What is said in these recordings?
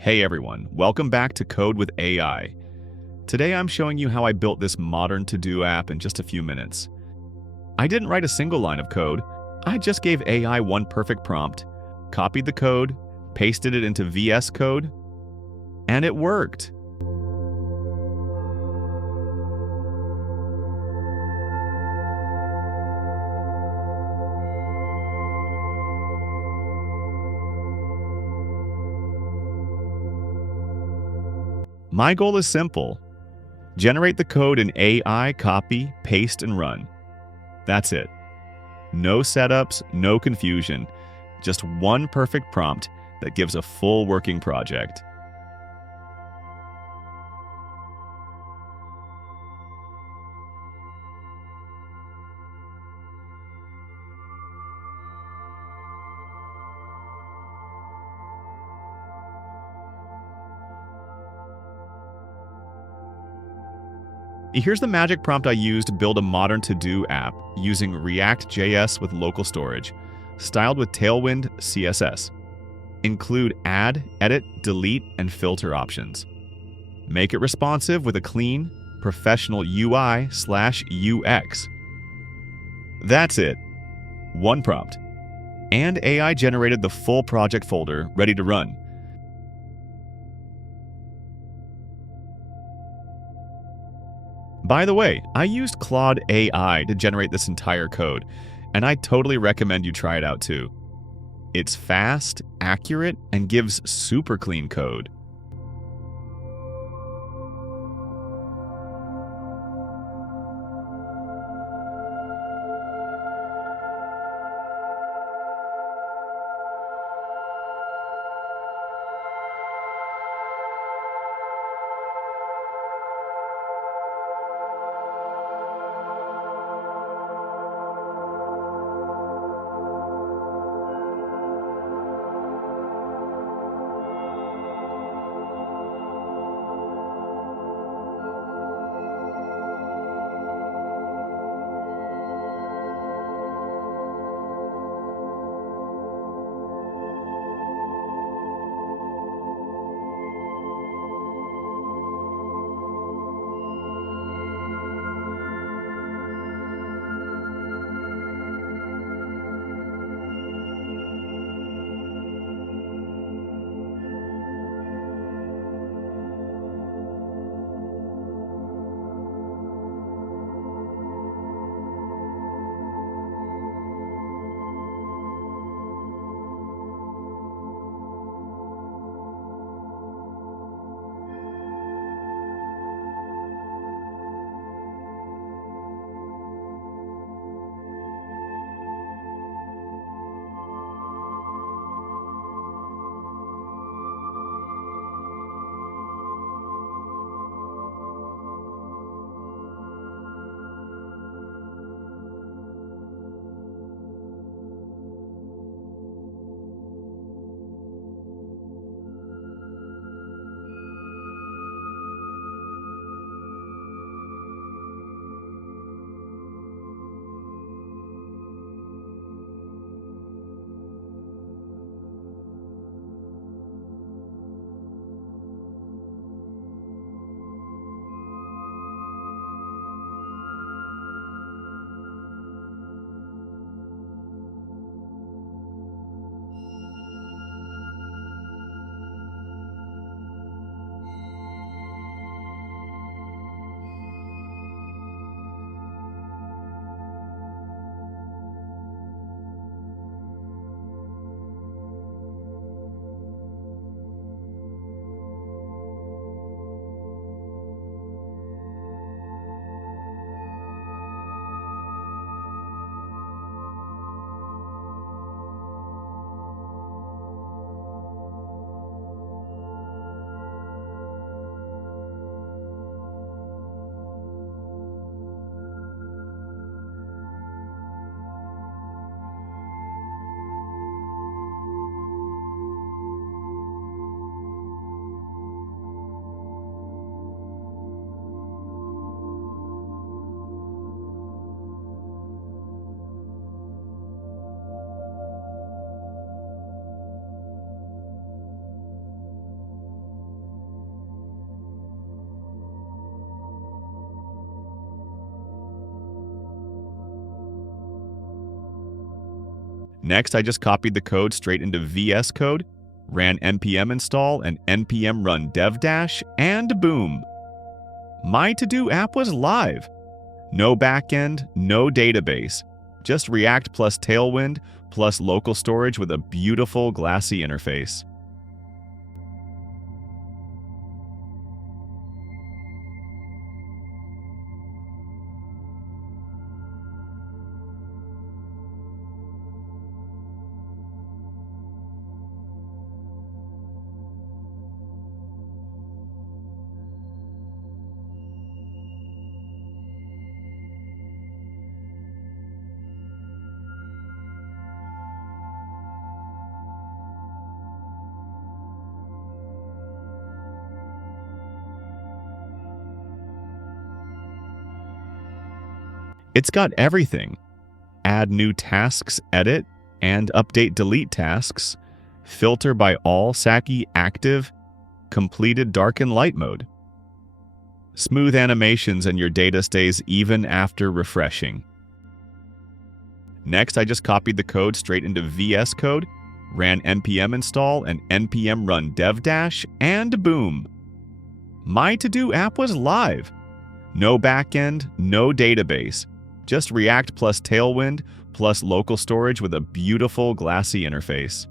Hey everyone, welcome back to Code with AI. Today I'm showing you how I built this modern to-do app in just a few minutes. I didn't write a single line of code, I just gave AI one perfect prompt, copied the code, pasted it into VS Code, and it worked. My goal is simple. Generate the code in AI, copy, paste, and run. That's it. No setups, no confusion. Just one perfect prompt that gives a full working project. Here's the magic prompt I used to build a modern to-do app using ReactJS with LocalStorage, styled with TailwindCSS. Include add, edit, delete, and filter options. Make it responsive with a clean, professional UI/UX. That's it. One prompt. And AI generated the full project folder ready to run. By the way, I used Claude AI to generate this entire code, and I totally recommend you try it out too. It's fast, accurate, and gives super clean code. Next, I just copied the code straight into VS Code, ran npm install and npm run dev dash, and boom! My to-do app was live. No backend, no database, just React plus Tailwind plus local storage with a beautiful glassy interface. It's got everything. Add new tasks, edit, and update delete tasks, filter by all Saki active, completed dark and light mode. Smooth animations and your data stays even after refreshing. Next, I just copied the code straight into VS Code, ran npm install and npm run dev dash, and boom! My to-do app was live. No backend, no database, just React plus Tailwind plus local storage with a beautiful glassy interface.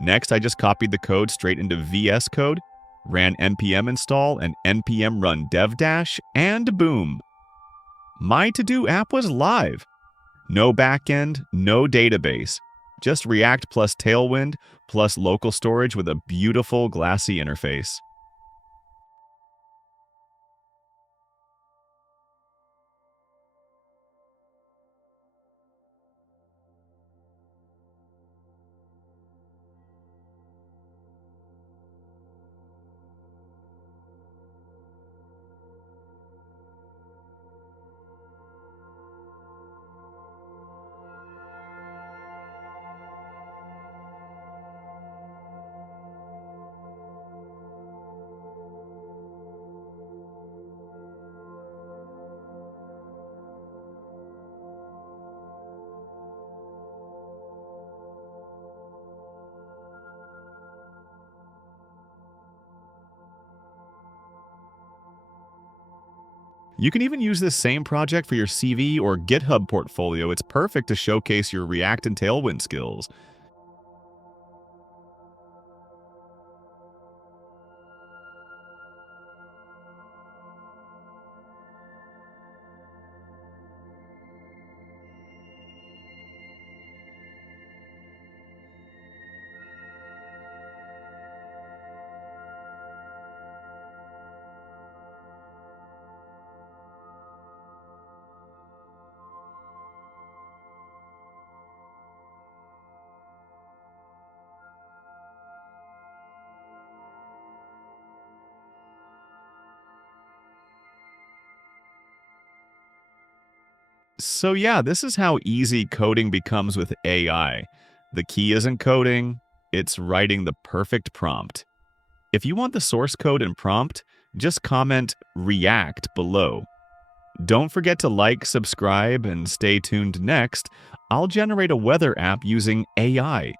Next, I just copied the code straight into VS Code, ran npm install and npm run dev dash, and boom! My to-do app was live. No backend, no database. Just React plus Tailwind plus local storage with a beautiful glassy interface. You can even use this same project for your CV or GitHub portfolio. It's perfect to showcase your React and Tailwind skills. So yeah, this is how easy coding becomes with AI. The key isn't coding, it's writing the perfect prompt. If you want the source code and prompt, just comment React below. Don't forget to like, subscribe, and stay tuned next. I'll generate a weather app using AI.